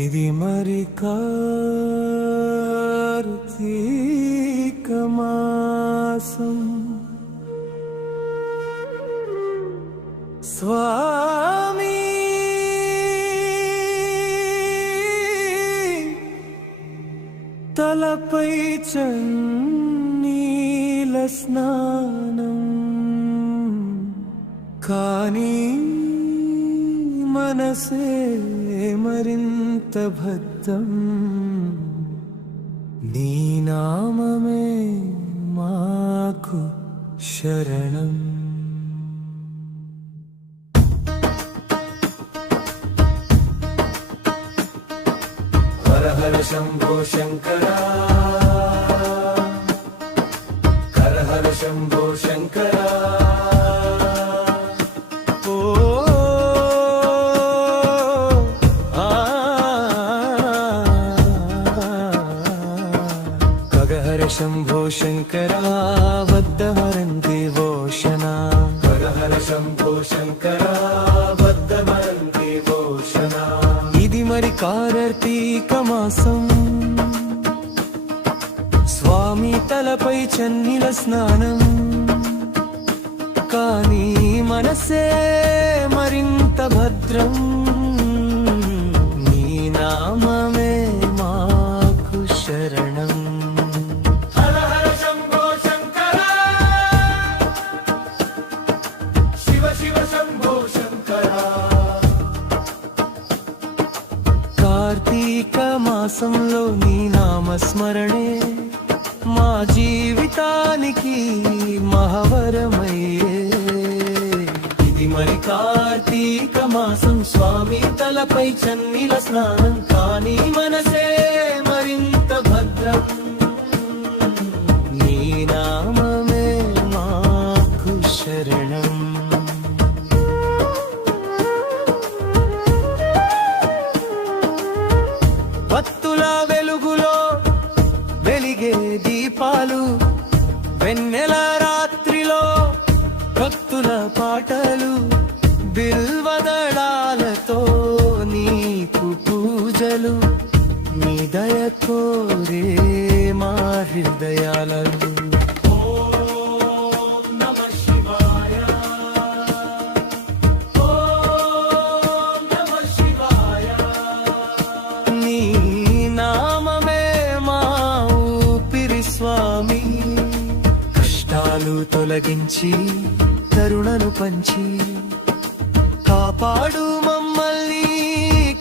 ఇది మరి కార్తీక మాసం స్వామి తలపై చన్నీల స్నానం కానీ మనసే మరింత భద్రం నీ నామమే మాకు శరణం. హర హర శంభో శంకర హర హర శంభో శంకర. శంభో శంకర వద్దమరం దేవోషణ హర హర శంభో శంకర వద్దమరం దేవోషణ. ఇది మరి కార్తీక మాసం స్వామి తలపై చన్నీల స్నానం కానీ మనసే మరింత భద్రం నీ నామమే మాకు శరణం. కార్తీక మాసంలో నీ నామస్మరణే మా జీవితానికి మహావరమయ్యే. ఇది మరి కార్తీక మాసం స్వామి తలపై చన్నీల స్నానం కానీ మనసే మరింత భద్రం నీ నామమే మాకు శరణం. భక్తుల వెలుగులో వెలిగే దీపాలు వెన్నెల రాత్రిలో భక్తుల పాటలు బిల్వదళాలతో నీకు పూజలు నీ దయ కోరే మా హృదయాలలో. స్వామి కష్టాలు తొలగించి కరుణను పంచి కాపాడు మమ్మల్ని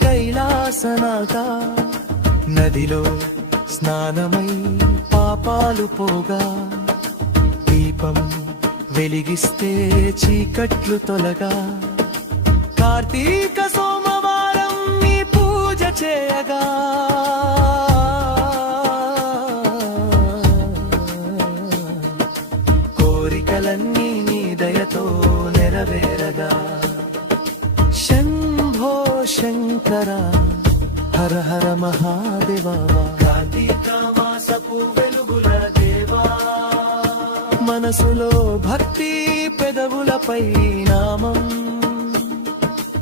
కైలాసనాథ. నదిలో స్నానమై పాపాలు పోగా దీపం వెలిగిస్తే చీకట్లు తొలగా కార్తీక సోమవారం నీ పూజ చేయగా కోరికలన్నీ నీ దయతో నెరవేరగా. శంభో శంకర హర హర మహాదేవా కార్తీక మాసపు వెలుగుల దేవా. మనసులో భక్తి పెదవులపై నామం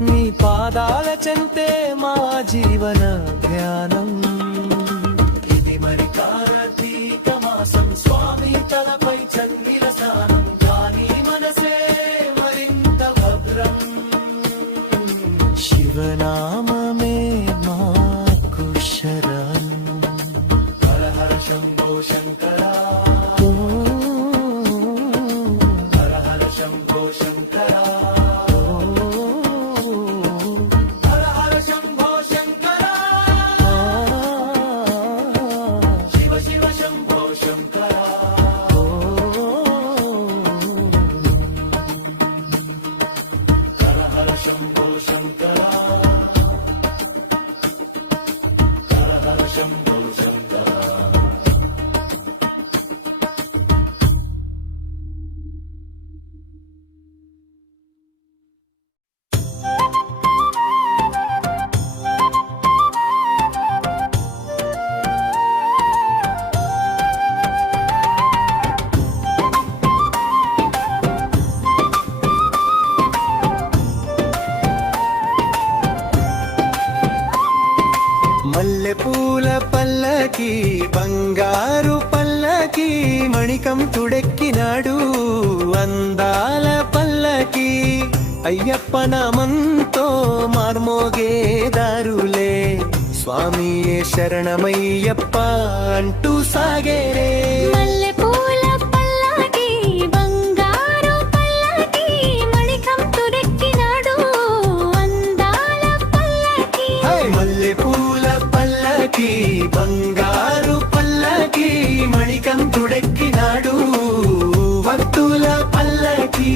నీ పాదాల చెంతే మా జీవన ధ్యానం. ఇది మరి కార్తీక మాసం స్వామి తలపై చన్నీల స్నానం కానీ మనసే మరింత భద్రం శివనామమే మాకు శరణం. హర హర శంభో శంకర హర హర శంభో శంకర హర హర శంభో శంకర శివ శివ శంభో శంకర. హర హర శంభో శంకర హర హర శంభో శంకర. మణికంఠుడెక్కినాడు అందాల పల్లకి అయ్యప్ప నామంతో మార్మోగే దారులే స్వామియే శరణమయ్యప్ప అంటూ సాగేరే మల్లెపూల పల్లకి బంగారు పల్లకి మణికంఠుడెక్కినాడు అందాల పల్లకి మల్లెపూల పల్లకి బంగారు పల్లకి మణికంఠుడెక్కినాడు భక్తుల పల్లకి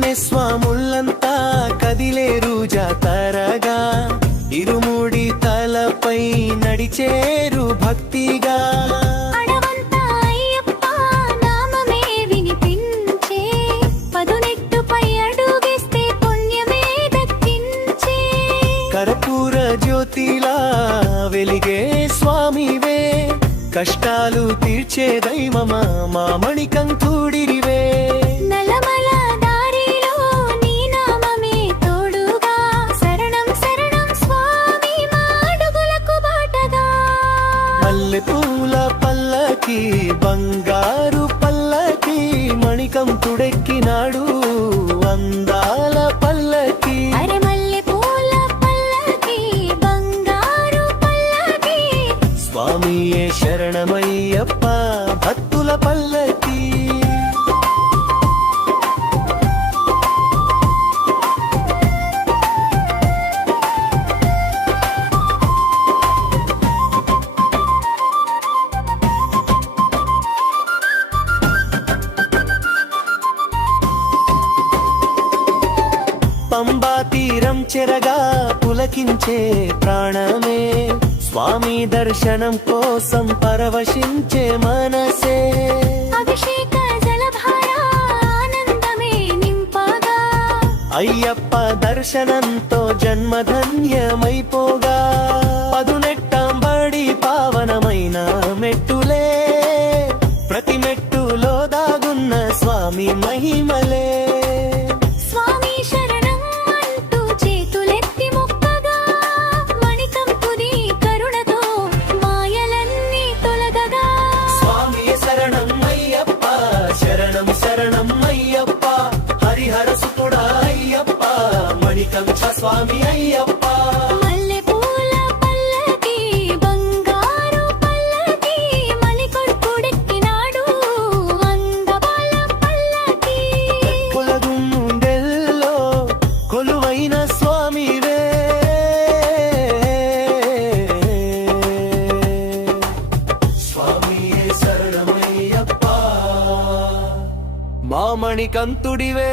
కన్నెస్వాములంతా కదిలేరు జాతరగా ఇరుముడి తలపై నడిచేరు భక్తిగా అడవంతా అయ్యప్ప నామమే వినిపించే పదునెట్టుపై అడుగేస్తే పుణ్యమే దక్కించే కర్పూర జ్యోతిలా వెలిగే స్వామివే కష్టాలు తీర్చే దైవమా మా మణికంఠుడిరివే నలమల దారిలో నీ నామమే తోడుగా శరణం శరణం స్వామి మా అడుగులకు బాటగా మల్లెపూల పల్లకి బంగారు పల్లకి మణికంఠుడెక్కినాడు అందాల పల్లకి అరె మల్లెపూల పల్లకి బంగారు పల్లకి స్వామియే శరణమయ్యప్ప భక్తుల పల్లకి పంబా తీరం చెరగా పులకించే ప్రాణమే స్వామి దర్శనం కోసం పరవశించే మనసే అభిషేక జలధార ఆనందమే నింపగా అయ్యప్ప దర్శనంతో జన్మధన్యమైపోగా పదునెట్టంబడి పావనమైన మెట్టులే ప్రతి మెట్టులో దాగున్న స్వామి మహిమలే స్వామి శరణం అంటూ చేతులెత్తి మొక్కగా మణికంఠుని కరుణతో మాయలన్నీ తొలగగా స్వామియే శరణం అయ్యప్ప శరణం శరణం అయ్యప్ప హరిహర సుతుడా అయ్యప్ప మణికంఠ స్వామి అయ్యప్ప మల్లెపూల పల్లకి బంగారు పల్లకి మణికంఠుడెక్కినాడు అందబాల పల్లకి కులగుండెల్లో కొలువైన స్వామివే స్వామియే శరణమయ్యప్ప మా మణికంఠుడివే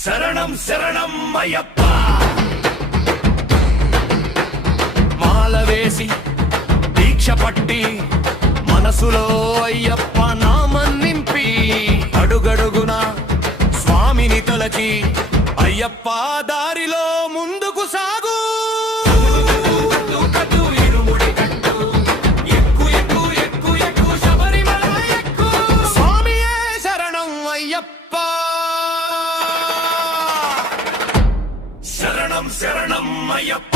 శరణం శరణం అయ్యప్ప మాల వేసి దీక్ష పట్టి మనసులో అయ్యప్ప నామం నింపి అడుగడుగున స్వామిని తలచి అయ్యప్ప దారిలో ముందుకు సాగు స్వామియే శరణం అయ్యప్ప శరణం శరణం అయ్యప్ప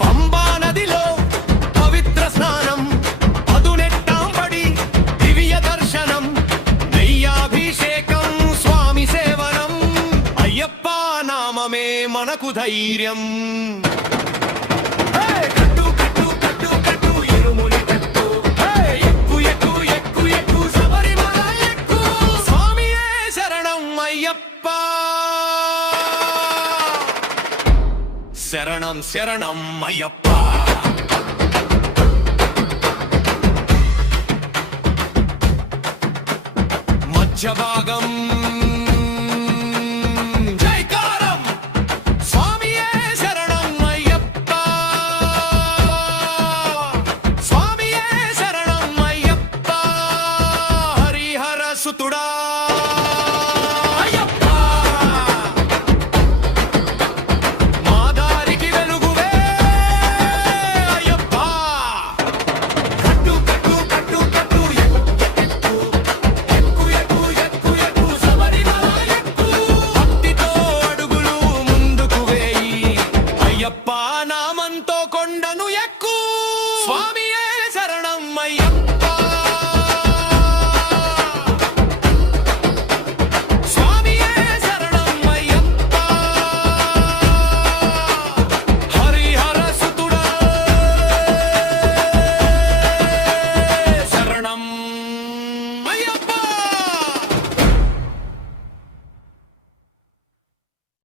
పంబా నదిలో పవిత్ర స్నానం పదునెట్టాంబడి దివ్య దర్శనం నెయ్యాభిషేకం స్వామి సేవనం అయ్యప్ప నామమే మనకు ధైర్యం హే! కట్టు కట్టు కట్టు కట్టు ఇరుముడి కట్టు హే! ఎక్కు ఎక్కు ఎక్కు ఎక్కు శబరిమల ఎక్కు స్వామియే శరణం అయ్యప్ప శరణం శరణం అయ్యప్ప మధ్య భాగం